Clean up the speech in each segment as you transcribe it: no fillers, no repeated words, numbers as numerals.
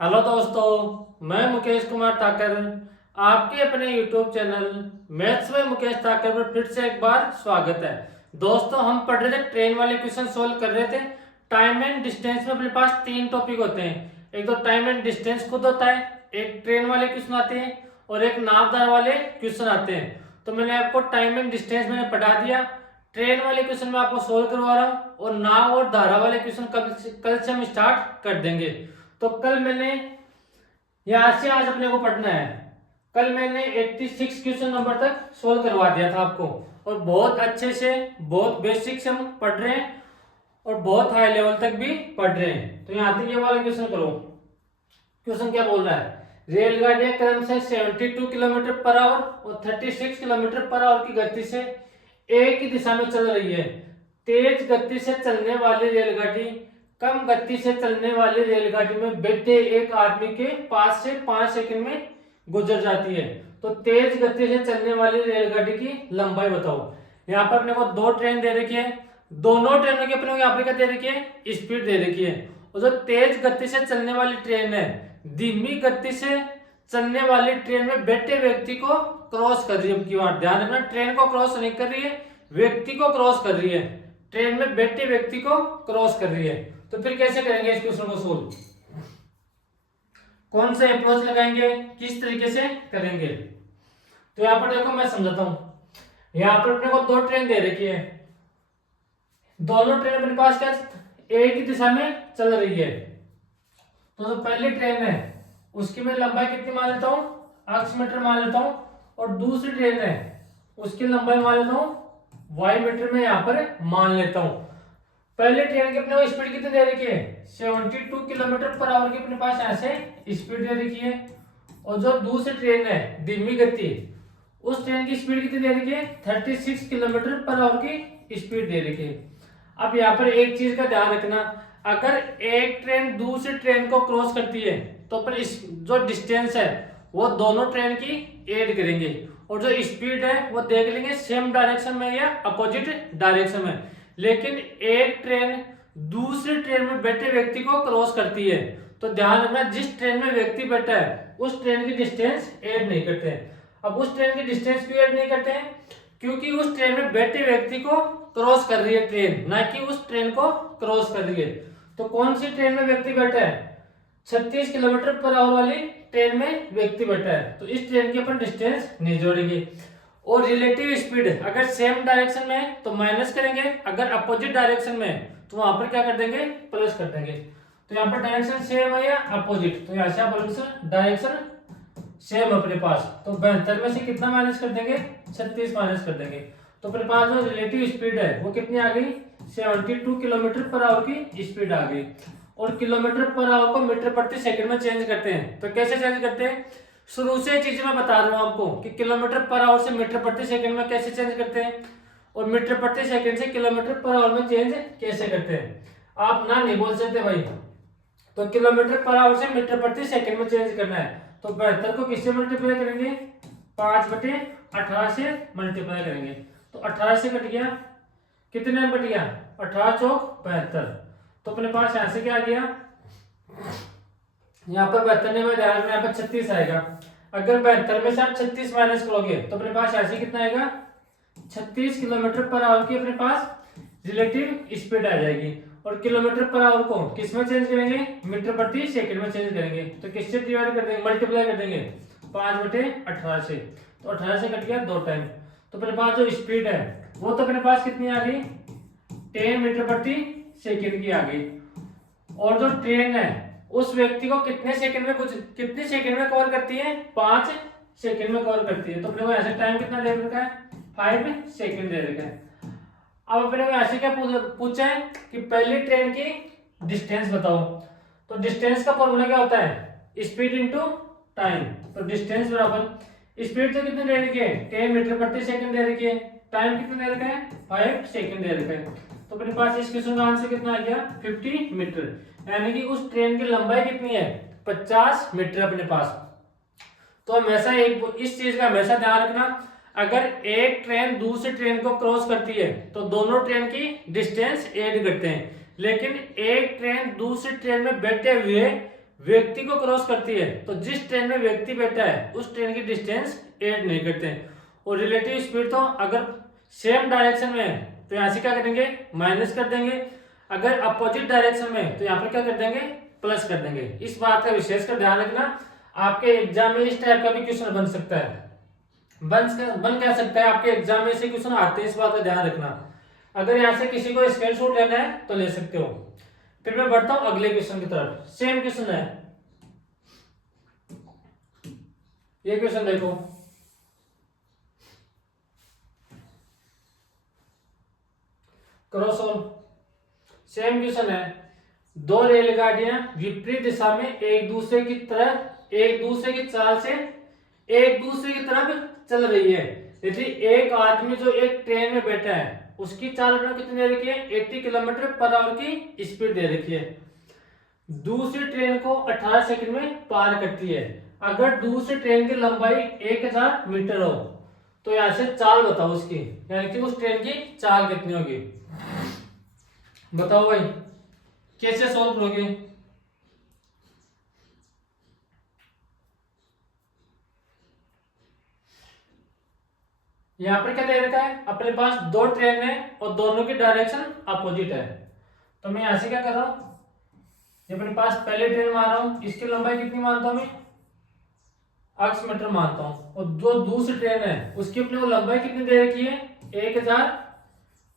Hello दोस्तों, मैं मुकेश कुमार ठाकर आपके अपने YouTube चैनल मैथ्स में मुकेश ठाकर पर फिर से एक बार स्वागत है। दोस्तों, हम पढ़ रहे थे ट्रेन वाले क्वेश्चन सोल्व कर रहे थे। टाइम एंड डिस्टेंस में अपने पास तीन टॉपिक होते हैं। एक तो टाइम एंड डिस्टेंस खुद होता है, एक ट्रेन वाले क्वेश्चन आते हैं और एक नापदार वाले क्वेश्चन आते हैं। तो मैंने आपको टाइम एंड डिस्टेंस मैंने पढ़ा दिया। ट्रेन वाले क्वेश्चन में आपको सोल्व करवा रहा हूँ और नाव और धारा वाले क्वेश्चन कल से हम स्टार्ट कर देंगे। तो कल मैंने यहां से आज अपने को पढ़ना है। कल मैंने 86 क्वेश्चन नंबर तक सोल्व करवा दिया था आपको और बहुत अच्छे से, बहुत बेसिक से हम पढ़ रहे हैं और बहुत हाई लेवल तक भी पढ़ रहे हैं। तो यहाँ तक ये वाला क्वेश्चन करो। क्वेश्चन क्या बोल रहा है? रेलगाड़ियां क्रम से 72 किलोमीटर पर आवर और 36 किलोमीटर पर आवर की गति से एक ही दिशा में चल रही है। तेज गति से चलने वाली रेलगाड़ी कम गति से चलने वाली रेलगाड़ी में बैठे एक आदमी के पास से 5 सेकंड में गुजर जाती है। तो तेज गति से चलने वाली रेलगाड़ी की लंबाई बताओ। यहाँ पर अपने को दो ट्रेन दे रखी है, दोनों ट्रेनों की अपने को यहाँ पर क्या दे रखी है? स्पीड दे रखी है। और जो तेज गति से चलने वाली ट्रेन है, धीमी गति से चलने वाली ट्रेन में बैठे व्यक्ति को क्रॉस कर रही है। ध्यान रखना, ट्रेन को क्रॉस नहीं कर रही है, व्यक्ति को क्रॉस कर रही है। ट्रेन में बैठे व्यक्ति को क्रॉस कर रही है। तो फिर कैसे करेंगे इस क्वेश्चन को सोल्व? कौन सा अप्रोच लगाएंगे, किस तरीके से करेंगे? तो यहां पर देखो, मैं समझाता हूं। यहां पर अपने को दो ट्रेन दे रखी है, दोनों ट्रेन अपने पास क्या एक ही दिशा में चल रही है। तो जो पहली ट्रेन है उसकी मैं लंबाई कितनी मान लेता हूं? 8 मीटर मान लेता हूं। और दूसरी ट्रेन है उसकी लंबाई मान लेता हूं y मीटर में यहाँ पर मान लेता हूं। पहले ट्रेन की अपने को स्पीड कितनी दे रखी है? 72 किलोमीटर पर आवर की अपने पास यहाँ से स्पीड दे रखी है। और जो दूसरी ट्रेन है धीमी गति, उस ट्रेन की स्पीड कितनी दे रखी है? 36 किलोमीटर पर आवर की स्पीड दे रखी है। अब यहाँ पर एक चीज का ध्यान रखना, अगर एक ट्रेन दूसरी ट्रेन को क्रॉस करती है तो अपन इस जो डिस्टेंस है वो दोनों ट्रेन की ऐड करेंगे और जो स्पीड है वो देख लेंगे सेम डायरेक्शन में या अपोजिट डायरेक्शन में। लेकिन एक ट्रेन दूसरी ट्रेन में बैठे व्यक्ति को क्रॉस करती है तो ध्यान रखना, जिस ट्रेन में व्यक्ति बैठा है उस ट्रेन की डिस्टेंस ऐड नहीं करते हैं। अब उस ट्रेन की डिस्टेंस क्यों ऐड नहीं करते हैं? क्योंकि उस ट्रेन में बैठे व्यक्ति को क्रॉस कर रही है ट्रेन, ना कि उस ट्रेन को क्रॉस कर रही है। तो कौन सी ट्रेन में व्यक्ति बैठा है? 36 किलोमीटर पर आवर वाली ट्रेन में व्यक्ति बैठा है। तो इस ट्रेन की अपन डिस्टेंस नहीं जोड़ेंगे। और रिलेटिव स्पीड अगर सेम डायरेक्शन में है तो माइनस करेंगे, अगर अपोजिट डायरेक्शन में है तो वहां पर क्या कर देंगे? प्लस कर देंगे। तो यहाँ पर डायरेक्शन सेम है या अपोजिट, तो यहाँ से आप डायरेक्शन सेम अपने पास, तो 72 में से कितना माइनस कर देंगे? 36 माइनस कर देंगे। तो अपने पास जो रिलेटिव स्पीड है वो कितनी आ गई? 72 किलोमीटर पर आवर की स्पीड आ गई। और किलोमीटर पर आवर को मीटर प्रति सेकंड में चेंज करते हैं। तो कैसे चेंज करते हैं? शुरू से चीज मैं बता रहा हूं आपको कि किलोमीटर पर आवर से मीटर प्रति सेकंड में कैसे चेंज करते हैं और मीटर प्रति सेकंड से किलोमीटर पर आवर में चेंज कैसे करते हैं। आप ना नहीं बोल सकते भाई। तो किलोमीटर पर आवर से मीटर प्रति सेकंड में चेंज करना है तो 72 को किससे मल्टीप्लाई करेंगे? 5/18 से मल्टीप्लाई करेंगे। तो 18 से कट गया, कितने में कट गया? 18 चौक 72। तो अपने पास यहां से क्या आ गया? यहाँ पर 72 में ध्यान में यहाँ पर 36 आएगा। अगर 72 में से आप 36 माइनस करोगे तो अपने पास ऐसे कितना आएगा? 36 किलोमीटर पर आवर की अपने पास रिलेटिव स्पीड आ जाएगी। और किलोमीटर पर आवर को किस में चेंज करेंगे? मीटर प्रति सेकंड में चेंज करेंगे। तो किससे डिवाइड कर देंगे? मल्टीप्लाई कर देंगे 5/18 से। तो 18 से कट गया 2 टाइम। तो अपने पास जो स्पीड है वो तो अपने पास कितनी आ गई? 10 मीटर प्रति सेकंड की आ गई। और जो ट्रेन है उस व्यक्ति को कितने सेकंड में कवर करती है? 5 सेकंड में कवर करती है। तो अपने को ऐसे टाइम कितना दे रखा है? 5 सेकंड दे रखा है। अब अपने को ऐसे क्या पूछा है कि पहली ट्रेन की डिस्टेंस बताओ। तो डिस्टेंस का फॉर्मूला क्या होता है? Speed into time. तो डिस्टेंस बराबर स्पीड तो कितनी दे रखी है? 10 मीटर प्रति सेकंड दे रखी है। टाइम कितना दे रखा है? 5 सेकंड दे रखा है। तो अपने पास इस क्वेश्चन का आंसर कितना आ गया? 50 मीटर। यानी कि उस ट्रेन की लंबाई कितनी है? 50 मीटर अपने पास। तो हमेशा इस चीज का हमेशा ध्यान रखना, अगर एक ट्रेन दूसरी ट्रेन को क्रॉस करती है तो दोनों ट्रेन की डिस्टेंस ऐड करते हैं। लेकिन एक ट्रेन दूसरी ट्रेन में बैठे हुए व्यक्ति को क्रॉस करती है तो जिस ट्रेन में व्यक्ति बैठा है उस ट्रेन की डिस्टेंस ऐड नहीं करते हैं। और रिलेटिव स्पीड तो अगर सेम डायरेक्शन में है तो यहाँ से क्या करेंगे, माइनस कर देंगे। अगर अपोजिट डायरेक्शन में तो यहाँ पर क्या कर देंगे, प्लस कर देंगे। इस बात का विशेष कर ध्यान रखना, आपके एग्जाम में इस टाइप का भी क्वेश्चन बन सकता है, बन क्या सकता है, आपके एग्जाम में से क्वेश्चन आते हैं, इस बात का ध्यान रखना। अगर यहाँ से किसी को स्क्रीनशॉट लेना है तो ले सकते हो। फिर मैं बढ़ता हूं अगले क्वेश्चन की तरफ। सेम क्वेश्चन है, ये क्वेश्चन देखो, क्रॉस ऑल। सेम क्वेश्चन है, दो रेलगाड़ियां विपरीत दिशा में एक दूसरे की चाल से एक दूसरे की तरफ चल रही है। यदि एक आदमी जो एक ट्रेन में बैठा है उसकी चाल कितनी दे रखी है, 80 किलोमीटर पर आवर की स्पीड दे रखी है। दूसरी ट्रेन को 18 सेकंड में पार करती है। अगर दूसरी ट्रेन की लंबाई 1000 मीटर हो तो यहां से चाल बताओ उसकी, यानी कि उस ट्रेन की चाल कितनी होगी। बताओ भाई कैसे सॉल्व करोगे। यहां पर क्या दे रखा है, अपने पास दो ट्रेन है और दोनों की डायरेक्शन अपोजिट है। तो मैं यहां से क्या कर रहा हूं, ये अपने पास पहले ट्रेन मान रहा हूं, इसकी लंबाई कितनी मानता हूं मैं, 8 मीटर मानता हूं। और जो दूसरी ट्रेन है उसकी अपने को लंबाई कितनी दे रखी है, 1000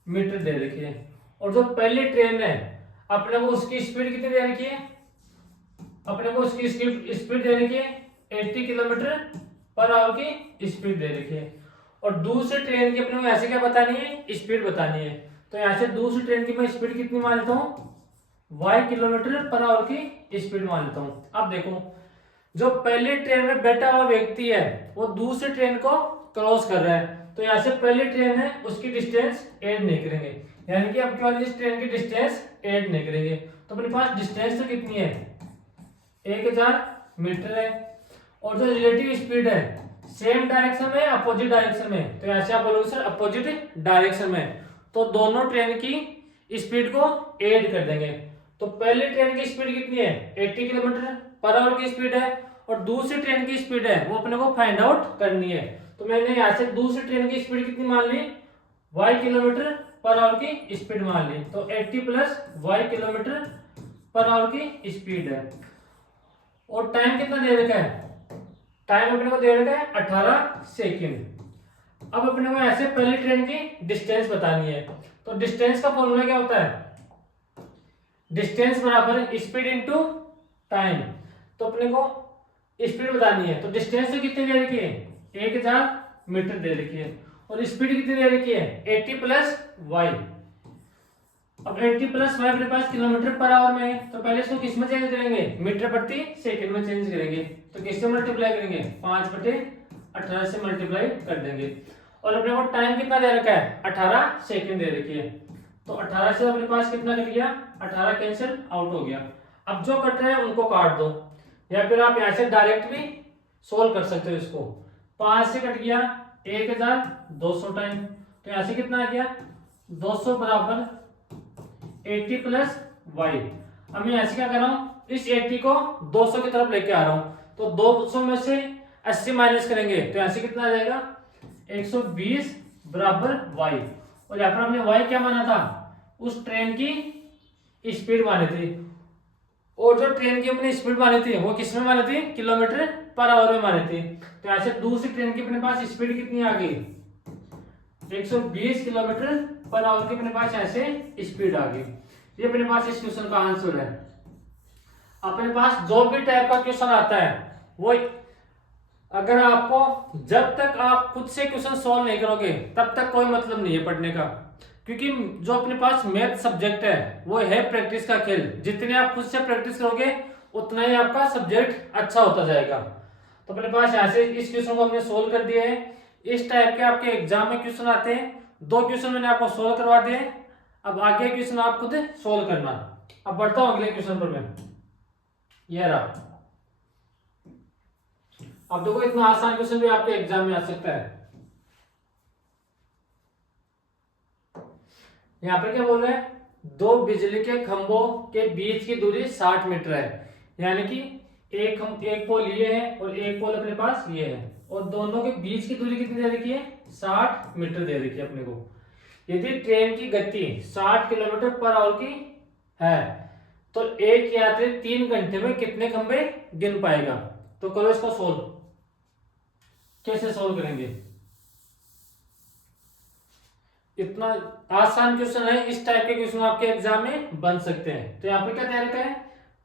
मीटर दे रखी है। और जो पहली ट्रेन है अपने को उसकी स्पीड कितनी दे रखी है, अपने को उसकी स्पीड दे रखी है 80 किलोमीटर पर आवर की स्पीड दे रखी है। और दूसरी ट्रेन की अपने को ऐसे क्या बतानी है, स्पीड बतानी है। तो यहाँ से दूसरी ट्रेन की मैं स्पीड कितनी मान लेता हूँ, y किलोमीटर पर आवर की स्पीड मान लेता हूँ। अब देखो, जो पहली ट्रेन में बैठा हुआ व्यक्ति है वो दूसरी ट्रेन को क्रॉस कर रहा है, तो यहाँ से पहली ट्रेन है उसकी डिस्टेंस ऐड नहीं करेंगे, यानी कि अब की वाली इस ट्रेन की डिस्टेंस ऐड नहीं करेंगे। तो अपने पास डिस्टेंस तो कितनी है, 1000 मीटर है। और जो रिलेटिव स्पीड है सेम डायरेक्शन में अपोजिट डायरेक्शन में, तो यहाँ से आप बोलोगे सर अपोजिट डायरेक्शन में, तो दोनों ट्रेन की स्पीड को ऐड कर देंगे। तो पहली ट्रेन की स्पीड कितनी है, 80 किलोमीटर पर आवर की स्पीड है, और दूसरी ट्रेन की स्पीड है वो अपने को फाइंड आउट करनी है। तो मैंने यहाँ से दूसरी ट्रेन की स्पीड कितनी मान ली, y किलोमीटर पर आवर की स्पीड मान ली। तो 80 plus y kilometre per hour की स्पीड है। और टाइम कितना दे रखा है, टाइम अपने को दे रखा है 18 सेकेंड। अब अपने को ऐसे पहली ट्रेन की डिस्टेंस बतानी है। तो डिस्टेंस का फॉर्मूला क्या होता है, डिस्टेंस बराबर स्पीड इनटू टाइम। तो अपने को स्पीड बतानी है, तो डिस्टेंस तो कितनी दे रखी है, 1000 मीटर दे रखी है, और स्पीड कितनी दे रखी है, 80 प्लस वाई। अब 80 प्लस वाई अपने पास किलोमीटर पर आवर में है, तो पहले इसको किस में चेंज करेंगे, मीटर प्रति सेकंड में चेंज करेंगे। तो किससे मल्टीप्लाई करेंगे, 5/18 से मल्टीप्लाई कर देंगे। और अपने को टाइम कितना दे रखा है, 18 सेकंड दे रखी है। तो 18 से अपने पास कितना कट गया, 18 कैंसिल आउट हो गया। अब जो कट रहे हैं उनको काट दो, या फिर आप यहाँ से डायरेक्ट भी सोल्व कर सकते हो इसको। 5 से कट गया 1200 टाइम, तो यहाँ से कितना आ गया, 200 बराबर 80 प्लस वाई। अब मैं ऐसे क्या कर रहा हूँ, इस 80 को 200 की तरफ लेके आ रहा हूँ, तो 200 में से 80 माइनस करेंगे तो यहाँ से कितना आ जाएगा, 120 बराबर वाई। और यहाँ पर हमने वाई क्या माना था, उस ट्रेन की स्पीड मानी थी, और जो ट्रेन की अपनी स्पीड मानी थी वो किस में मानी थी, किलोमीटर पर आवर में मानी थी। तो यहाँ से दूसरी ट्रेन की अपने पास स्पीड कितनी आ गई, 120 किलोमीटर पर आवर की अपने पास ऐसे स्पीड आ गई। ये अपने पास इस क्वेश्चन का आंसर है। अपने पास जो भी टाइप का क्वेश्चन आता है वो, अगर आपको जब तक आप खुद से क्वेश्चन सॉल्व नहीं करोगे तब तक कोई मतलब नहीं है पढ़ने का, क्योंकि जो अपने पास मैथ सब्जेक्ट है वो है प्रैक्टिस का खेल। जितने आप खुद से प्रैक्टिस करोगे उतना ही आपका सब्जेक्ट अच्छा होता जाएगा। तो अपने पास ऐसे इस क्वेश्चन को हमने सोल्व कर दिया है। इस टाइप के आपके एग्जाम में क्वेश्चन आते हैं, 2 क्वेश्चन मैंने आपको सोल्व करवा दिए। अब आगे क्वेश्चन आप खुद सोल्व करना। अब बढ़ता हूं अगले क्वेश्चन पर मैं, ये रहा। अब देखो इतना आसान क्वेश्चन भी आपके एग्जाम में आ सकता है। यहाँ पे क्या बोल रहे हैं, 2 बिजली के खंभों के बीच की दूरी 60 मीटर है। यानी कि एक पोल ये है और एक पोल अपने पास ये है, और दोनों के बीच की दूरी कितनी दे रखी है? 60 मीटर दे रखी है अपने को। यदि ट्रेन की गति 60 किलोमीटर पर आवर की है तो एक यात्री 3 घंटे में कितने खंबे गिन पाएगा? तो करो इसको सोल्व। कैसे सोल्व करेंगे? इतना आसान क्वेश्चन है, इस टाइप के क्वेश्चन आपके एग्जाम में बन सकते हैं। तो यहाँ पे क्या दे रखा है?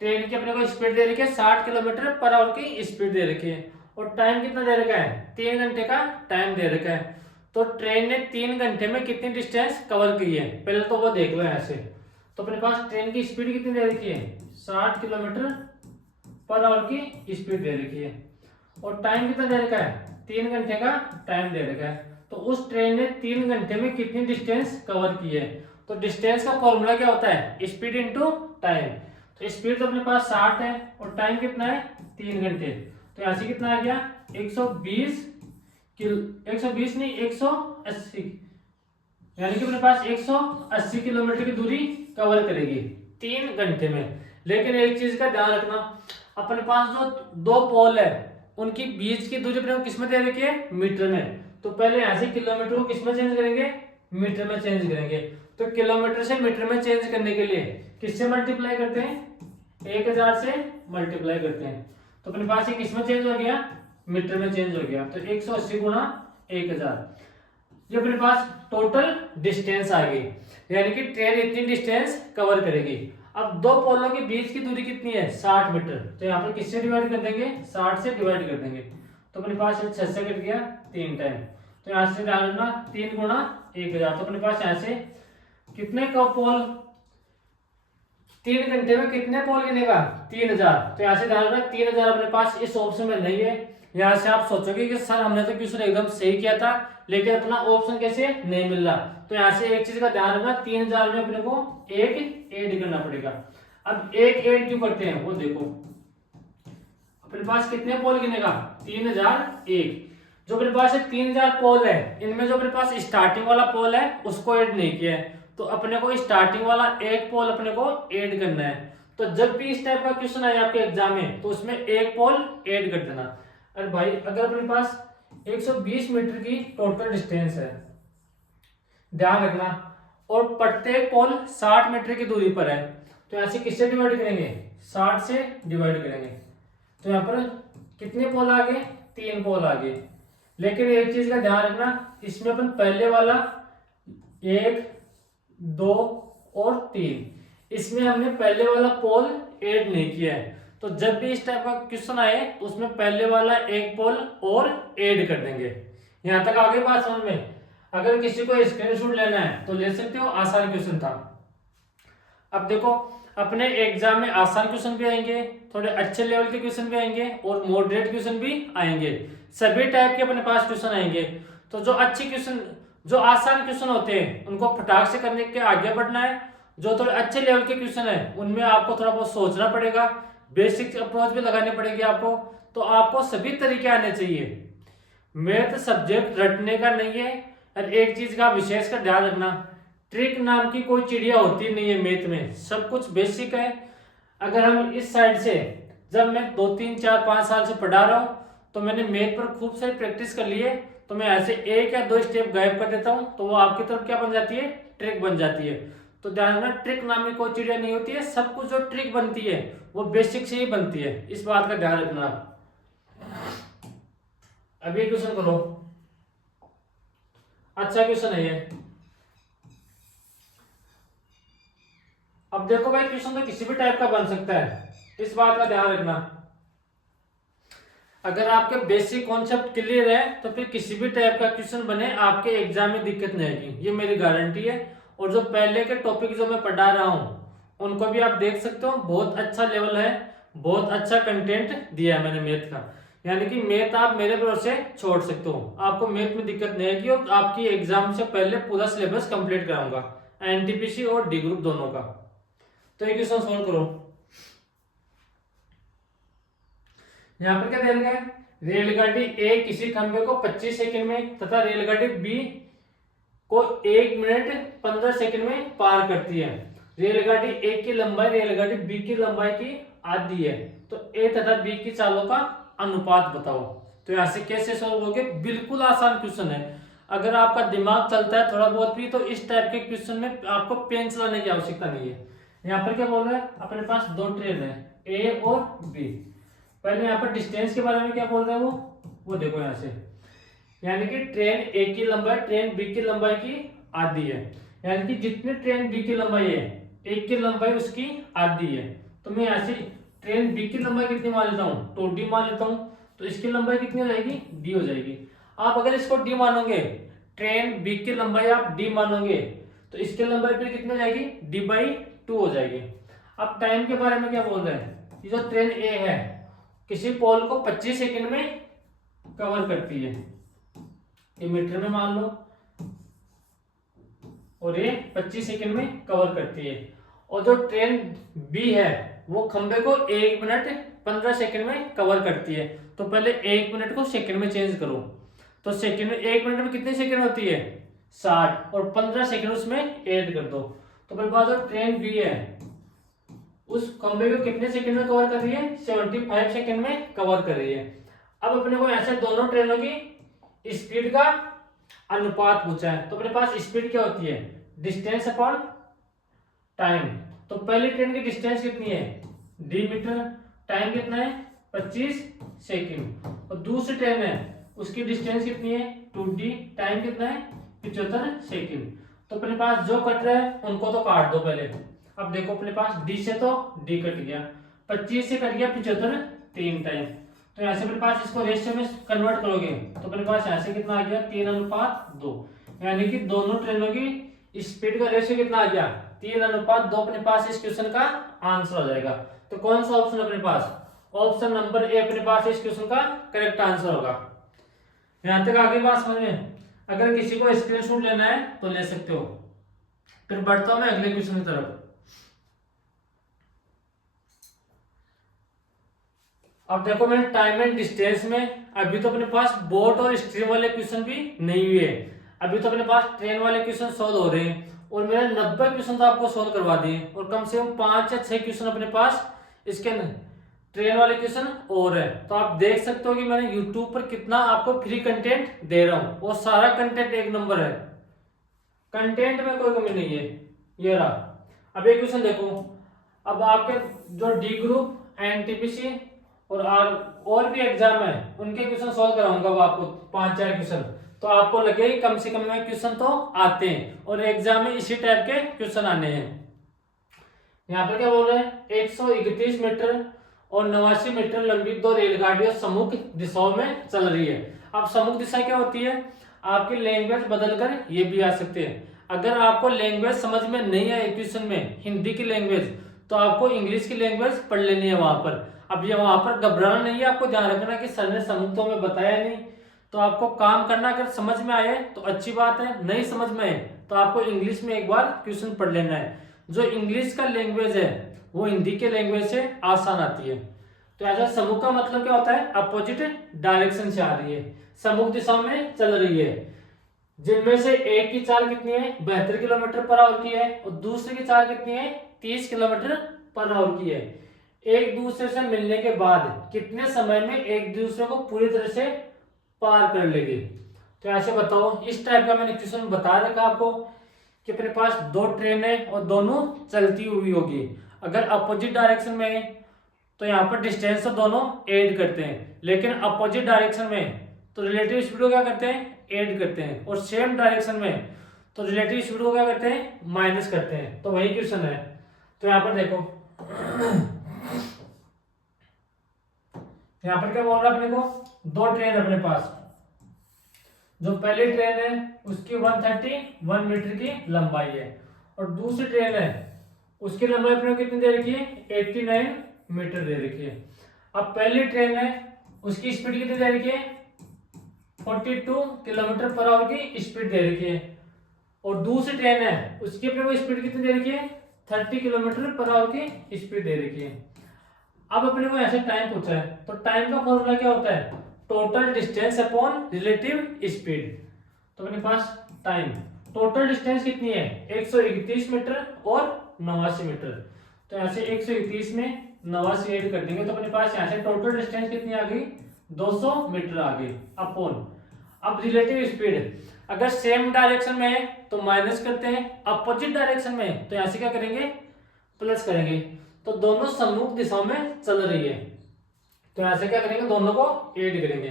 ट्रेन की अपने को स्पीड दे रखी है 60 किलोमीटर पर आवर की स्पीड दे रखी है, और टाइम कितना दे रखा है? 3 घंटे का टाइम दे रखा है। तो ट्रेन ने 3 घंटे में कितनी डिस्टेंस कवर की है, पहले तो वो देख लो ऐसे। तो अपने पास ट्रेन की स्पीड कितनी दे रखी है? 60 किलोमीटर पर आवर की स्पीड दे रखी है, और टाइम कितना दे रखा है? 3 घंटे का टाइम दे रखा है। तो उस ट्रेन ने 3 घंटे में कितनी डिस्टेंस कवर की है? तो डिस्टेंस का फॉर्मूला क्या होता है? Speed into time. तो स्पीड तो अपने पास 60 है और टाइम कितना है? 3 घंटे। तो यहाँ से कितना आ गया? 120 नहीं 180, यानी कि अपने पास 180 किलोमीटर की दूरी कवर करेगी 3 घंटे में। लेकिन एक चीज का ध्यान रखना, अपने पास जो दो पोल है उनकी बीच की दूरी अपने को किस में दे रखी है? मीटर में। तो पहले यहाँ से किलोमीटर को किस में चेंज करेंगे? मीटर में चेंज करेंगे। तो किलोमीटर से मीटर में चेंज करने के लिए किससे मल्टीप्लाई करते हैं? 1000 से मल्टीप्लाई करते हैं। तो अपने पास ये किस में चेंज हो गया? मीटर में चेंज हो गया। तो 180 गुणा 1000, ये अपने पास टोटल डिस्टेंस आ गई, यानी कि ट्रेन इतनी डिस्टेंस कवर करेगी। अब दो पोलों के बीच की दूरी कितनी है? 60 मीटर। तो यहाँ पर किससे डिवाइड कर देंगे? 60 से डिवाइड कर देंगे। तो अपने पास 6 से कट गया 3 टाइम। तो यहाँ से ध्यान रखना 3 गुणा 1000। तो अपने पास यहाँ से कितने का पोल 3 घंटे में कितने पोल गिनेगा? 3000। तो यहाँ से ध्यान रखना 3000 अपने पास इस ऑप्शन में नहीं है। यहाँ से आप सोचोगे कि सर हमने तो क्वेश्चन एकदम सही किया था, लेकिन अपना ऑप्शन कैसे नहीं मिल रहा। तो यहाँ से एक चीज का ध्यान रखना, 3000 में अपने को एक ऐड करना पड़ेगा। अब एक ऐड क्यों करते हैं वो देखो, अपने पास कितने पोल गिनेगा? 3001। जो अपने पास 3000 पोल है, इनमें जो अपने पास स्टार्टिंग वाला पोल है उसको ऐड नहीं किया है, तो अपने को स्टार्टिंग वाला एक पोल अपने को ऐड करना है। तो जब भी इस टाइप का क्वेश्चन आए आपके एग्जाम में तो उसमें एक पोल ऐड कर देना। अरे भाई अगर अपने पास 120 मीटर की टोटल डिस्टेंस है, ध्यान रखना, और प्रत्येक पोल 60 मीटर की दूरी पर है, तो यहाँ से किससे डिवाइड करेंगे? 60 से डिवाइड करेंगे। तो यहाँ पर कितने पोल आ गए? 3 पोल आ गए। लेकिन एक चीज का ध्यान रखना, इसमें अपन पहले वाला 1, 2 और 3, इसमें हमने पहले वाला पोल ऐड नहीं किया है। तो जब भी इस टाइप का क्वेश्चन आए तो उसमें पहले वाला एक पोल और ऐड कर देंगे। यहां तक आगे बात समझ में? अगर किसी को स्क्रीनशॉट लेना है तो ले सकते हो, आसान क्वेश्चन था। अब देखो अपने एग्जाम में आसान क्वेश्चन भी आएंगे, थोड़े अच्छे लेवल के क्वेश्चन भी आएंगे और मॉडरेट क्वेश्चन भी आएंगे, सभी टाइप के अपने पास क्वेश्चन आएंगे। तो जो अच्छे क्वेश्चन, जो आसान क्वेश्चन होते हैं उनको फटाक से करने के आगे बढ़ना है। जो थोड़े अच्छे लेवल के क्वेश्चन है उनमें आपको थोड़ा बहुत सोचना पड़ेगा, बेसिक अप्रोच भी लगानी पड़ेगी आपको। तो आपको सभी तरीके आने चाहिए। मैथ सब्जेक्ट रटने का नहीं है। और एक चीज का विशेष कर ध्यान रखना, ट्रिक नाम की कोई चिड़िया होती नहीं है मैथ में, सब कुछ बेसिक है। अगर हम इस साइड से, जब मैं 2, 3, 4, 5 साल से पढ़ा रहा हूँ तो मैंने मैथ पर खूब सारी प्रैक्टिस कर ली है, तो मैं ऐसे 1 या 2 स्टेप गायब कर देता हूँ तो वो आपकी तरफ क्या बन जाती है? ट्रिक बन जाती है। तो ध्यान रखना, ट्रिक नाम की कोई चिड़िया नहीं होती है, सब कुछ जो ट्रिक बनती है वो बेसिक से ही बनती है, इस बात का ध्यान रखना। अभी क्वेश्चन करो, अच्छा क्वेश्चन है ये। अब देखो भाई क्वेश्चन तो किसी भी टाइप का बन सकता है, इस बात का ध्यान रखना। अगर आपके बेसिक कॉन्सेप्ट क्लियर है तो फिर किसी भी टाइप का क्वेश्चन बने आपके एग्जाम में दिक्कत नहीं आएगी, ये मेरी गारंटी है। और जो पहले के टॉपिक जो मैं पढ़ा रहा हूँ उनको भी आप देख सकते हो, बहुत अच्छा लेवल है, बहुत अच्छा कंटेंट दिया है मैंने मैथ का। यानी कि मैथ आप मेरे भरोसे छोड़ सकते हो, आपको मैथ में दिक्कत नहीं आएगी। और आपकी एग्जाम से पहले पूरा सिलेबस कंप्लीट कराऊंगा, एनटीपीसी और डी ग्रुप दोनों का। तो ये क्वेश्चन सोल्व करो। यहाँ पर क्या दे रखा है? रेलगाड़ी ए किसी खंभे को 25 सेकंड में तथा रेलगाड़ी बी को 1 मिनट 15 सेकंड में पार करती है। रेलगाड़ी ए की लंबाई रेलगाड़ी बी की लंबाई की आधी है, तो ए तथा बी की चालों का अनुपात बताओ। तो यहाँ से कैसे सॉल्व होगे, बिल्कुल आसान क्वेश्चन है। अगर आपका दिमाग चलता है थोड़ा बहुत भी तो इस टाइप के क्वेश्चन में आपको पेन चलाने की आवश्यकता नहीं है। यहाँ पर क्या बोल रहा है, अपने पास दो ट्रेन है ए और बी। पहले यहाँ पर डिस्टेंस के बारे में क्या बोल रहा है वो देखो यहाँ से, यानी कि ट्रेन ए की लंबाई ट्रेन बी की लंबाई की आधी है, यानी कि जितनी ट्रेन बी की लंबाई है ए की लंबाई उसकी आधी है। तो मैं यहाँ से ट्रेन बी की लंबाई कितनी मान लेता हूँ, तो डी मान लेता हूँ। तो इसकी लंबाई कितनी हो जाएगी, डी हो जाएगी। आप अगर इसको डी मानोगे, ट्रेन बी की लंबाई आप डी मानोगे, तो इसकी लंबाई फिर कितनी हो जाएगी, डी बाई टू हो जाएगी। अब टाइम के बारे में क्या बोल रहे हैं, ये जो ट्रेन ए है किसी पोल को 25 सेकंड में कवर करती है, ये मीटर में मान लो, और ये 25 सेकंड में कवर करती है। और जो ट्रेन बी है वो खंबे को 1 मिनट 15 सेकंड में कवर करती है। तो पहले 1 मिनट को सेकंड में चेंज करो, तो सेकंड में 1 मिनट में कितनी सेकंड होती है 60, और 15 सेकंड उसमें ऐड कर दो। तो मेरे पास जो ट्रेन बी है उस खंबे को कितने सेकंड में कवर कर रही है, 75 सेकंड में कवर कर रही है। अब अपने को ऐसे दोनों ट्रेनों की स्पीड का अनुपात पूछा है। तो अपने पास स्पीड क्या होती है, डिस्टेंस अपॉन टाइम। तो पहली ट्रेन की डिस्टेंस कितनी है, डी मीटर, टाइम कितना है 25 सेकंड। और दूसरी ट्रेन है उसकी डिस्टेंस कितनी है 2d, टाइम कितना है 75 सेकंड। तो अपने पास जो कट रहा है उनको तो काट दो पहले। अब देखो अपने पास d से तो d कट गया, 25 से कट गया 75 3 टाइम। तो यहाँ से अपने पास इसको रेशियो में कन्वर्ट करोगे तो अपने पास यहाँ से कितना आ गया 3:2, यानी कि दोनों ट्रेनों की स्पीड का रेशियो कितना आ गया 3:2। अपने पास इस क्वेश्चन का आंसर हो जाएगा। तो कौन सा ऑप्शन अपने पास, ऑप्शन नंबर ए अपने पास इस क्वेश्चन का करेक्ट आंसर होगा। यहां तक आगे बात समझ में, अगर किसी को स्क्रीनशॉट लेना है तो ले सकते हो। फिर बढ़ता हूं मैं अगले क्वेश्चन की तरफ। अब देखो मैंने टाइम एंड डिस्टेंस में अभी तो अपने पास बोट और स्ट्रीम वाले क्वेश्चन भी नहीं हुए, अभी तो अपने पास ट्रेन वाले क्वेश्चन सॉल्व हो रहे हैं, और मैंने 90 क्वेश्चन तो आपको सॉल्व करवा दिए, और कम से कम 5 या 6 क्वेश्चन अपने पास इसके ट्रेन वाले क्वेश्चन और है। तो आप देख सकते हो कि मैंने YouTube पर कितना आपको फ्री कंटेंट दे रहा हूँ, और सारा कंटेंट एक नंबर है, कंटेंट में कोई कमी नहीं है। ये रहा। अब एक क्वेश्चन देखो, अब आपके जो डी ग्रुप एनटीपीसी और भी एग्जाम है उनके क्वेश्चन सॉल्व कराऊंगा वो आपको 5-4 क्वेश्चन, तो आपको लगे कम से कम में क्वेश्चन तो आते हैं, और एग्जाम में इसी टाइप के क्वेश्चन आने हैं। यहाँ पर क्या बोल रहे हैं, 131 मीटर और 89 मीटर लंबी दो रेलगाड़ियां सम्मुख दिशाओं में चल रही है। अब सम्मुख दिशा क्या होती है, आपकी लैंग्वेज बदलकर ये भी आ सकते हैं। अगर आपको लैंग्वेज समझ में नहीं आए क्वेश्चन में हिंदी की लैंग्वेज, तो आपको इंग्लिश की लैंग्वेज पढ़ लेनी है वहां पर। अब ये वहां पर घबराना नहीं है, आपको ध्यान रखना कि सर ने सम्मुख तो हमें बताया नहीं, तो आपको काम करना, अगर समझ में आए तो अच्छी बात है, नहीं समझ में आए तो आपको इंग्लिश में एक बार क्वेश्चन पढ़ लेना है। जो इंग्लिश का लैंग्वेज है वो हिंदी के लैंग्वेज से आसान आती है। तो ऐसा सम्मुख का मतलब क्या होता है, अपोजिट डायरेक्शन से आ रही है, सम्मुख दिशा में चल रही है, जिनमें से एक की चाल कितनी है 72 किलोमीटर पर आवर की है, और दूसरे की चाल कितनी है 30 किलोमीटर पर आवर की है। एक दूसरे से मिलने के बाद कितने समय में एक दूसरे को पूरी तरह से पार कर लेगी। तो ऐसे बताओ, इस टाइप का मैंने क्वेश्चन बता रखा आपको कि अपने पास दो ट्रेन है और दोनों चलती हुई होगी। अगर अपोजिट डायरेक्शन में तो यहाँ पर डिस्टेंस तो दोनों ऐड करते हैं, लेकिन अपोजिट डायरेक्शन में तो रिलेटिव स्पीड को क्या करते हैं ऐड करते हैं, और सेम डायरेक्शन में तो रिलेटिव स्पीड को क्या करते हैं माइनस करते हैं। तो वही क्वेश्चन है। तो यहाँ पर देखो यहाँ पर क्या बोल रहा है अपने को, दो ट्रेन अपने पास, जो पहली ट्रेन है उसकी 131 मीटर की लंबाई है, और दूसरी ट्रेन है उसकी लंबाई अपने को कितनी दे रखी है 89 मीटर दे रखी है। अब पहली ट्रेन है उसकी स्पीड कितनी दे रखी है 42 किलोमीटर पर आवर की स्पीड दे रखी है, और दूसरी ट्रेन है उसकी अपने को स्पीड कितनी दे रखी है 30 किलोमीटर पर आवर की स्पीड दे रखी है। अब अपने को ऐसे टाइम पूछा है, तो टाइम का फॉर्मूला क्या होता है, total distance upon relative speed. तो अपने पास टाइम, टोटल डिस्टेंस कितनी है 131 मीटर और 89 मीटर। तो ऐसे 131 में 89 ऐड कर देंगे तो अपने पास यहाँ से टोटल डिस्टेंस कितनी आ गई, 200 मीटर आ गई अपॉन। अब रिलेटिव स्पीड अगर सेम डायरेक्शन में है तो माइनस करते हैं, अपोजिट डायरेक्शन में है तो यहाँ से क्या करेंगे, प्लस करेंगे। तो दोनों सम्मुख दिशाओं में चल रही है तो यहाँ से क्या करेंगे, दोनों को ऐड करेंगे।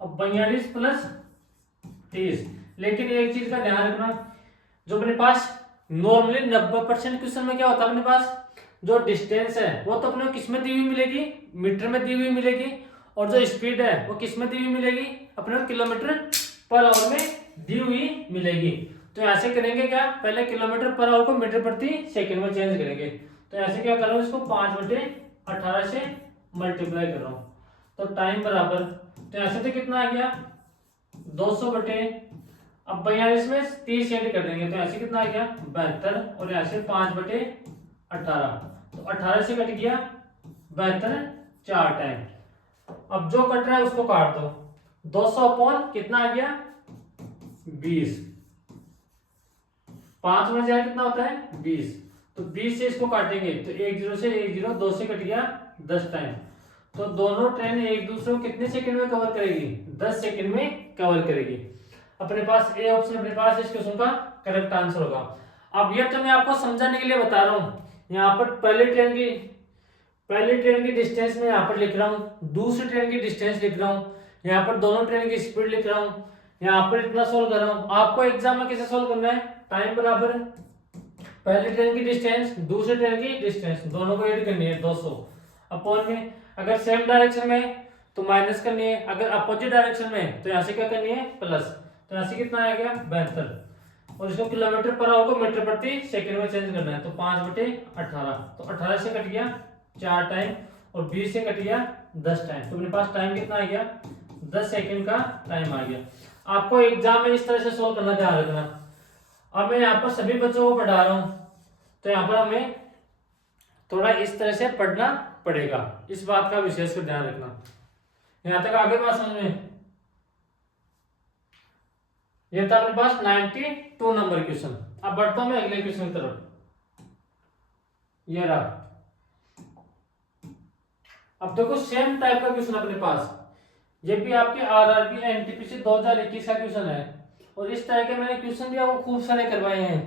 अब 42 प्लस 30, लेकिन एक चीज का ध्यान रखना, जो अपने पास नॉर्मली 90% क्वेश्चन में क्या होता है, अपने पास जो डिस्टेंस है वो तो अपने किस में दी हुई मिलेगी, मीटर में दी हुई मिलेगी, और जो स्पीड है वो किस में दी हुई मिलेगी, अपने किलोमीटर पर आवर में दी हुई मिलेगी। तो ऐसे करेंगे क्या, पहले किलोमीटर पर आवर को मीटर प्रति सेकंड में चेंज करेंगे। तो ऐसे क्या कर रहा हूँ, इसको 5/18 से मल्टीप्लाई कर रहा हूँ तो टाइम बराबर, तो ऐसे तो कितना आ गया 200 बटे, अब 42 में 30 ऐड कर देंगे तो ऐसे कितना आ गया 72, और ऐसे 5/18 तो 18 से कट गया 72 4 टाइम। अब जो कट रहा है उसको काट दो, 200 अपॉन कितना आ गया 20, 5 में जाए कितना होता है 20, तो 20 से इसको काटेंगे तो 1 0 से 1 0, 2 से कट गया 10 टाइम। तो दोनों ट्रेन एक दूसरे को कितने सेकंड में कवर करेगी, 10 सेकंड में कवर करेगी। अपने पास ए ऑप्शन अपने पास इस क्वेश्चन का करेक्ट आंसर होगा। अब ये तो मैं आपको समझाने के लिए बता रहा हूँ, यहाँ पर पहली ट्रेन की डिस्टेंस में यहाँ पर लिख रहा हूँ, दूसरी ट्रेन की डिस्टेंस लिख रहा हूँ, यहाँ पर दोनों ट्रेन की स्पीड लिख रहा हूँ, यहाँ पर इतना सोल्व कर रहा हूँ। आपको एग्जाम में कैसे सोल्व करना है, टाइम बराबर पहली ट्रेन की डिस्टेंस दूसरी ट्रेन की डिस्टेंस दोनों को ऐड करनी है 200 अपॉन में, अगर सेम डायरेक्शन में तो माइनस करनी है, अगर अपोजिट डायरेक्शन में तो यहाँ से क्या करनी है प्लस। तो यहाँ से कितना आ गया 72, और इसको किलोमीटर पर आवर को मीटर प्रति सेकंड में चेंज करना है तो 5/18, तो 18 से कट गया 4 टाइम और 20 से कट गया 10 टाइम। तो मेरे पास टाइम कितना आ गया 10 सेकंड का टाइम आ गया। आपको एग्जाम में इस तरह से सोल्व करना, ध्यान रखना। अब मैं यहाँ पर सभी बच्चों को पढ़ा रहा हूँ तो यहाँ पर हमें थोड़ा इस तरह से पढ़ना पड़ेगा, इस बात का विशेष कर ध्यान रखना। यहाँ तक आगे बात समझ में, ये था मेरे पास 92 नंबर क्वेश्चन। अब बढ़ता हूं मैं अगले क्वेश्चन की तरफ, ये रहा। अब देखो सेम टाइप का क्वेश्चन अपने पास, ये भी आपके आरआरबी एनटीपीसी 2021 का क्वेश्चन है, और इस तरह के मैंने क्वेश्चन भी आपको खूब सारे करवाए हैं।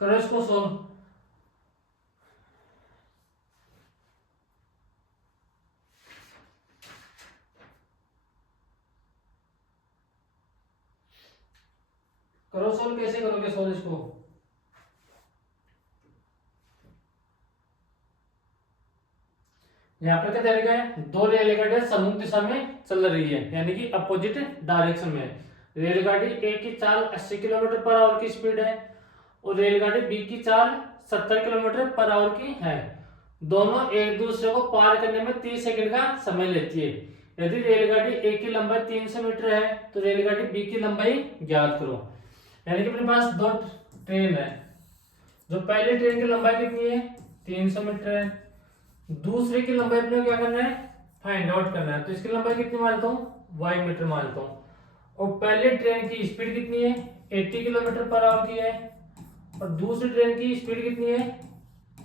करो इसको सोल्व। करो सोल्व, कैसे करोगे सोल्व इसको, यहाँ पर क्या दे रखा है, दो रेलगाड़ियां सम्मुख दिशा में चल रही है यानी कि अपोजिट डायरेक्शन में। रेलगाड़ी ए की चाल 80 किलोमीटर पर आवर की स्पीड है और रेलगाड़ी बी की चाल 70 किलोमीटर पर आवर की है। दोनों एक दूसरे को पार करने में 30 सेकंड का समय लेती है। यदि रेलगाड़ी ए की लंबाई 300 मीटर है तो रेलगाड़ी बी की लंबाई ज्ञात करो। यानी कि अपने पास दो ट्रेन है, जो पहली ट्रेन की लंबाई कितनी है 300 मीटर है, दूसरे की लंबाई अपने क्या करना है फाइंड आउट करना है। तो इसकी लंबाई कितनी मानता हूँ y मीटर मानता हूँ, और पहले ट्रेन की स्पीड कितनी है 80 किलोमीटर पर आवर की है, और दूसरी ट्रेन की स्पीड कितनी है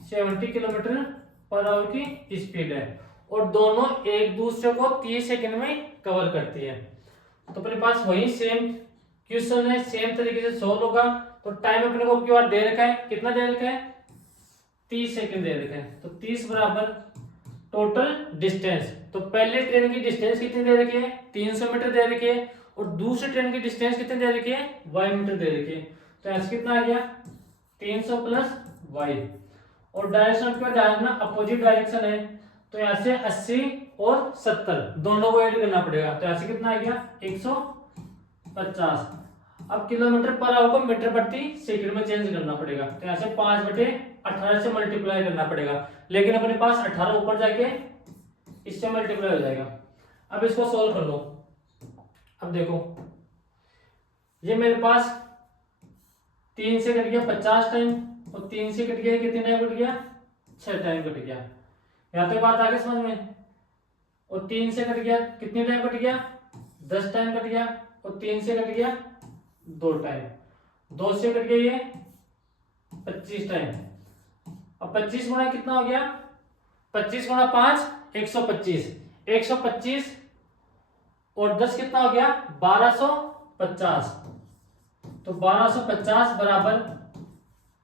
70 किलोमीटर पर आवर की स्पीड है, और दोनों एक दूसरे को 30 सेकंड में कवर करती है। तो अपने पास वही सेम क्वेश्चन है, सेम तरीके से सोल्व होगा। तो टाइम अपने को अब की बार दे रखा है, कितना दे रखा है 30 सेकंड दे रखे हैं। तो 30 बराबर टोटल डिस्टेंस, तो पहले ट्रेन की डिस्टेंस कितनी दे रखी है 300 मीटर दे रखी है, और दूसरी ट्रेन की डिस्टेंस कितनी दे रखी है y मीटर दे रखी है। तो ऐसे कितना आ गया 300 प्लस y, और डायरेक्शन का ध्यान रखना अपोजिट डायरेक्शन है तो यहाँ से 80 और 70 दोनों को ऐड करना पड़ेगा। तो ऐसे कितना आ गया 150। अब किलोमीटर पर आवर को मीटर प्रति सेकंड में चेंज करना पड़ेगा, तो ऐसे 5/18 से मल्टीप्लाई करना पड़ेगा, लेकिन अपने पास 18 ऊपर जाके इससे मल्टीप्लाई हो जाएगा। अब इसको सोल्व कर लो। अब देखो ये मेरे पास 3 से कट गया 50 टाइम, और 3 से कट गया कितने टाइम कट गया 6 टाइम कट गया। यहाँ तक बात आगे समझ में। और 3 से कट गया कितने टाइम कट गया 10 टाइम कट गया, और 3 से कट गया 2 टाइम, 2 से कट गया ये 25 टाइम, अब 25 गुणा कितना हो गया, 25 गुणा 5 125, 125 और 10 कितना हो गया 1250। तो 1250 बराबर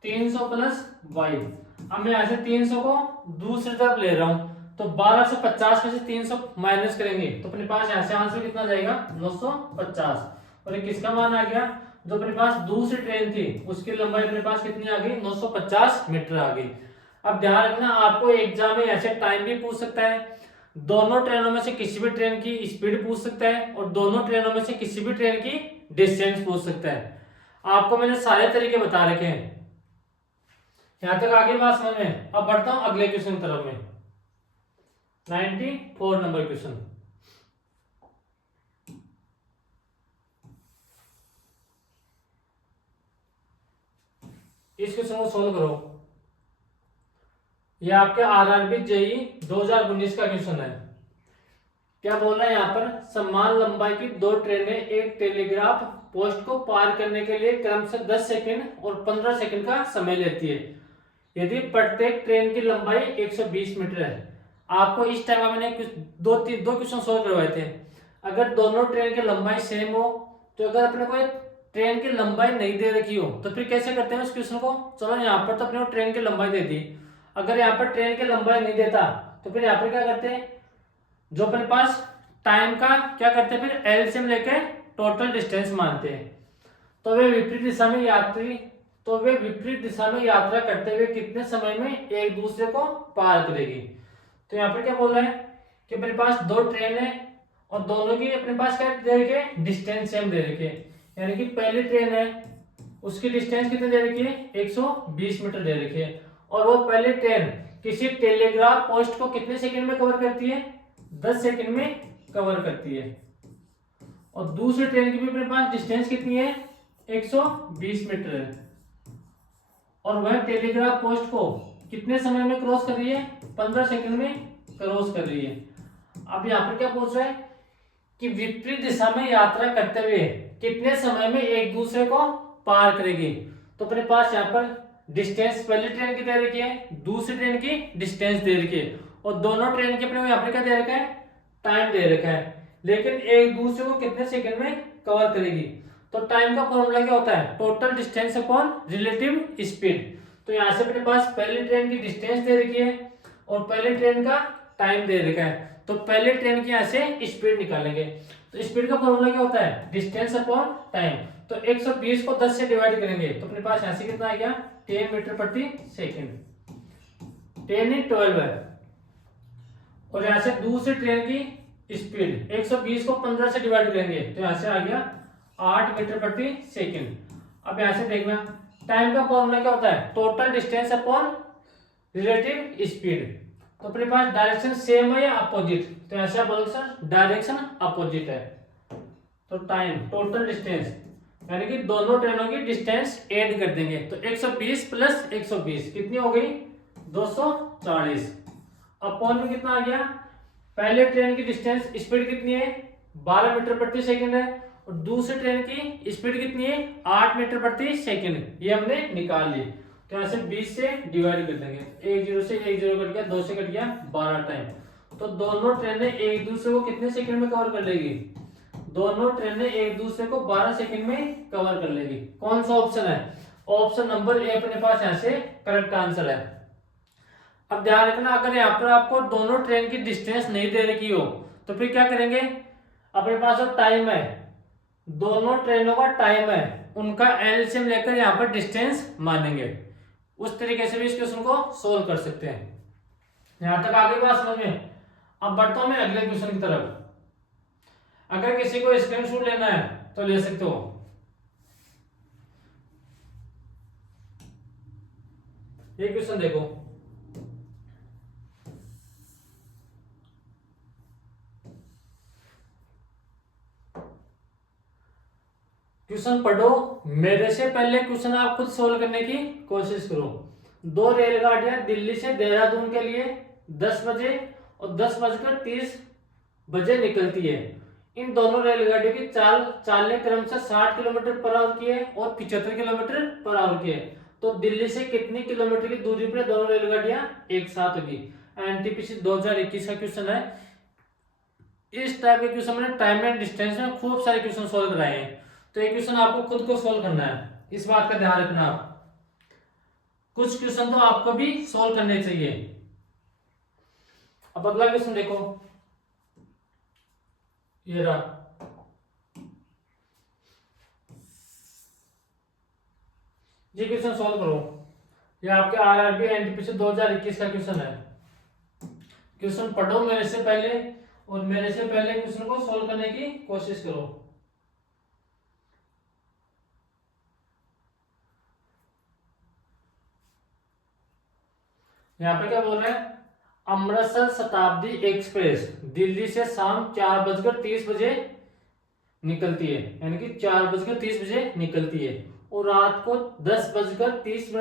300 प्लस वाई। अब मैं यहां से 300 को दूसरी तरफ ले रहा हूं, तो 1250 में से 300 माइनस करेंगे तो अपने पास यहां से आंसर कितना जाएगा 950। और ये किसका मान आ गया, जो अपने पास दूसरी ट्रेन थी उसकी लंबाई अपने पास कितनी आ गई 950 मीटर आ गई। अब ध्यान रखना, आपको एग्जाम में ऐसे टाइम भी पूछ सकता है, दोनों ट्रेनों में से किसी भी ट्रेन की स्पीड पूछ सकता है और दोनों ट्रेनों में से किसी भी ट्रेन की डिस्टेंस पूछ सकता है। आपको मैंने सारे तरीके बता रखे हैं। यहां तक आगे बात समझ में। अब बढ़ता हूं अगले क्वेश्चन की तरफ में, 94 नंबर क्वेश्चन। इस क्वेश्चन को सोल्व करो। ये आपके आरआरबी जेई 2019 का क्वेश्चन है। क्या बोल रहा है यहाँ पर, समान लंबाई की दो ट्रेनें एक टेलीग्राफ पोस्ट को पार करने के लिए क्रमशः 10 सेकंड और 15 सेकंड का समय लेती है, यदि प्रत्येक ट्रेन की लंबाई 120 मीटर है। आपको इस टाइम मैंने दो क्वेश्चन सोल्व करवाए थे। अगर दोनों ट्रेन की लंबाई सेम हो, तो अगर अपने को ट्रेन की लंबाई नहीं दे रखी हो तो फिर कैसे करते हैं उस क्वेश्चन को। चलो यहाँ पर तो अपने को ट्रेन की लंबाई दे दी, अगर यहाँ पर ट्रेन की लंबाई नहीं देता तो फिर यहाँ पर क्या करते हैं, जो अपने पास टाइम का क्या करते हैं, फिर एलसीएम लेके टोटल डिस्टेंस मानते हैं। तो वे विपरीत दिशा में यात्रा करते हुए कितने समय में एक दूसरे को पार करेगी। तो यहाँ पर क्या बोल रहा है कि अपने पास दो ट्रेन है और दोनों की अपने पास क्या दे रखे, डिस्टेंस सेम दे रखे। यानी कि पहली ट्रेन है उसकी डिस्टेंस कितने दे रखी है 120 मीटर दे रखी है, और वो पहली ट्रेन किसी टेलीग्राफ पोस्ट को कितने सेकंड में कवर करती है 10 सेकंड में कवर करती है। और दूसरी ट्रेन की भी अपने पास डिस्टेंस कितनी है 120 मीटर है, और वह टेलीग्राफ पोस्ट को कितने समय में क्रॉस कर रही है 15 सेकंड में क्रॉस कर रही है। अब यहाँ पर क्या पूछ रहा है कि विपरीत दिशा में यात्रा करते हुए कितने समय में एक दूसरे को पार करेगी। तो अपने पास यहाँ पर डिस्टेंस पहली ट्रेन की दे रखी है, दूसरी ट्रेन की डिस्टेंस दे रखी है, और दोनों ट्रेन के अपने यहाँ पर क्या दे रखा है टाइम दे रखा है, लेकिन एक दूसरे को कितने सेकंड में कवर करेगी। तो टाइम का फॉर्मूला क्या होता है, total distance upon relative speed. तो यहाँ से अपने पास पहली ट्रेन की डिस्टेंस दे रखी है और पहली ट्रेन का टाइम दे रखा है, तो पहले ट्रेन की यहाँ से स्पीड निकालेंगे। तो स्पीड का फॉर्मूला क्या होता है, डिस्टेंस अपॉन टाइम। तो 120 को 10 से डिवाइड करेंगे तो अपने पास यहाँ से कितना आ गया 10 मीटर प्रति सेकंड, 10 × 12 है। और यहाँ से दूसरी ट्रेन की स्पीड 120 को 15 से डिवाइड करेंगे तो यहाँ से आ गया 8 मीटर प्रति सेकंड। अब यहाँ से देखना टाइम का फॉर्मूला क्या होता है, total distance upon relative speed. तो अपने पास डायरेक्शन सेम है या अपोजिट, तो यहाँ से आप बोलोगे सर डायरेक्शन अपोजिट है। तो टाइम टोटल डिस्टेंस यानी कि दोनों ट्रेनों की डिस्टेंस ऐड कर देंगे, तो 120 प्लस 120 कितनी हो गई 240। अपॉन में कितना आ गया, पहले ट्रेन की डिस्टेंस स्पीड कितनी है 12 मीटर प्रति सेकंड है, और दूसरी ट्रेन की स्पीड कितनी है 8 मीटर प्रति सेकंड, ये हमने निकाल ली। तो यहाँ से 20 से डिवाइड कर देंगे, 1 0 से 1 0 कट गया, 2 से कट गया 12 टाइम। तो दोनों ट्रेनें एक दूसरे को कितने सेकंड में कवर कर लेगी, दोनों ट्रेनें एक दूसरे को 12 सेकंड में कवर कर लेगी। कौन सा ऑप्शन है, ऑप्शन नंबर ए अपने पास यहाँ से करेक्ट आंसर है। अब ध्यान रखना अगर यहाँ पर आपको दोनों ट्रेन की डिस्टेंस नहीं दे रखी हो तो फिर क्या करेंगे, अपने पास जो टाइम है दोनों ट्रेनों का टाइम है उनका एलसीएम लेकर यहाँ पर डिस्टेंस मानेंगे। उस तरीके से भी इस क्वेश्चन को सोल्व कर सकते हैं। यहां तक आगे बात समझ में। अब बढ़ता हूं मैं अगले क्वेश्चन की तरफ। अगर किसी को स्क्रीनशॉट लेना है तो ले सकते हो। ये क्वेश्चन देखो, क्वेश्चन पढ़ो, मेरे से पहले क्वेश्चन आप खुद सोल्व करने की कोशिश करो। दो रेलगाड़ियां दिल्ली से देहरादून के लिए 10 बजे और 10:30 निकलती है। इन दोनों रेलगाड़ियों की चालें क्रमशः 60 किलोमीटर पर आवर की है और 75 किलोमीटर पर आवर की है। तो दिल्ली से कितनी किलोमीटर की दूरी पर दोनों रेलगाड़ियां एक साथ होगी। एनटीपीसी 2021 का क्वेश्चन है। इस टाइप के क्वेश्चन मैंने टाइम एंड डिस्टेंस में खूब सारे क्वेश्चन सोल्व कराए हैं, तो ये क्वेश्चन आपको खुद को सोल्व करना है, इस बात का ध्यान रखना। आप कुछ क्वेश्चन तो आपको भी सोल्व करने चाहिए। अब अगला क्वेश्चन देखो, ये रहा। ये क्वेश्चन सोल्व करो, ये आपके आरआरबी एनटीपीसी 2021 का क्वेश्चन है। क्वेश्चन पढ़ो मेरे से पहले, और मेरे से पहले क्वेश्चन को सोल्व करने की कोशिश करो। यहाँ पे क्या बोल रहे हैं, अमृतसर शताब्दी एक्सप्रेस दिल्ली से शाम 4:30 निकलती है, यानी कि 4:30 निकलती है, और रात को 10:30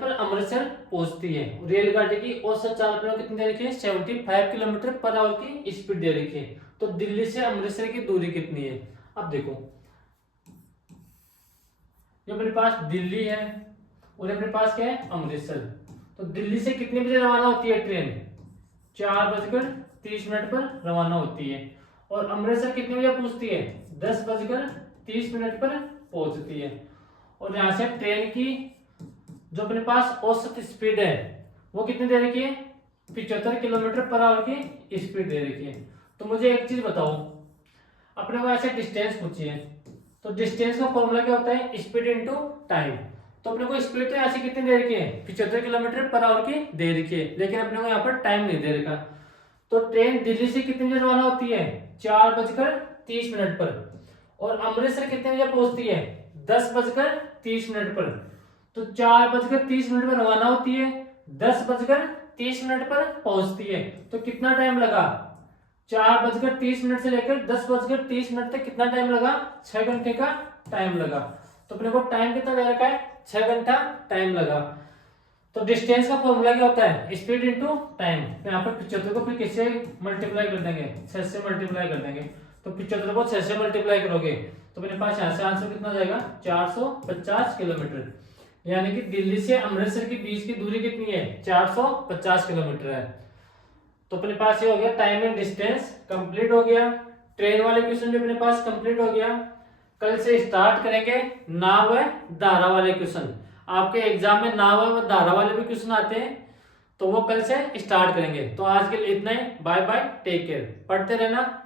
पर अमृतसर पहुंचती है। रेलगाड़ी की औसत चालक कितनी दे रखी है, 75 किलोमीटर पर आवर की स्पीड दे रखी है। तो दिल्ली से अमृतसर की दूरी कितनी है। अब देखो, ये मेरे पास दिल्ली है और अपने पास क्या है, अमृतसर। तो दिल्ली से कितने बजे रवाना होती है ट्रेन, 4:30 पर रवाना होती है, और अमृतसर कितने बजे पहुंचती है, 10:30 पर पहुंचती है। और यहाँ से ट्रेन की जो अपने पास औसत स्पीड है वो कितनी दे रखी है, 75 किलोमीटर पर आवर की स्पीड दे रखी है। तो मुझे एक चीज बताओ, अपने को ऐसे डिस्टेंस पूछी है, तो डिस्टेंस का फॉर्मूला क्या होता है, स्पीड इनटू टाइम। तो अपने को स्पीड तो ऐसे कितनी दे रखी है, 75 किलोमीटर पर आवर की दे रखी है, लेकिन अपने को यहाँ पर टाइम नहीं दे रखा। तो ट्रेन दिल्ली से कितने बजे रवाना होती है, 4:30 पर, और अमृतसर कितने बजे पहुंचती है, 10:30 पर। तो 4:30 पर रवाना होती है, 10:30 पर पहुंचती है, तो कितना टाइम लगा, 4:30 से लेकर 10:30 तक कितना टाइम लगा, 6 घंटे का टाइम लगा। तो अपने को टाइम कितना दे रखा है, 6 घंटा टाइम लगा। तो डिस्टेंस का फॉर्मूला क्या होता है, स्पीड इनटू टाइम। यहाँ पर 75 को फिर किससे मल्टीप्लाई कर देंगे, 6 से मल्टीप्लाई कर देंगे। तो 75 को 6 से मल्टीप्लाई करोगे तो मेरे पास यहाँ से आंसर कितना जाएगा, 450 किलोमीटर। यानी कि दिल्ली से अमृतसर के बीच की दूरी कितनी है, 450 किलोमीटर है। तो अपने पास ये हो गया, टाइम एंड डिस्टेंस कंप्लीट हो गया। ट्रेन वाले क्वेश्चन भी अपने पास कंप्लीट हो गया। कल से स्टार्ट करेंगे नाव व धारा वाले क्वेश्चन। आपके एग्जाम में नाव व धारा वाले भी क्वेश्चन आते हैं, तो वो कल से स्टार्ट करेंगे। तो आज के लिए इतना ही, बाय बाय, टेक केयर, पढ़ते रहना।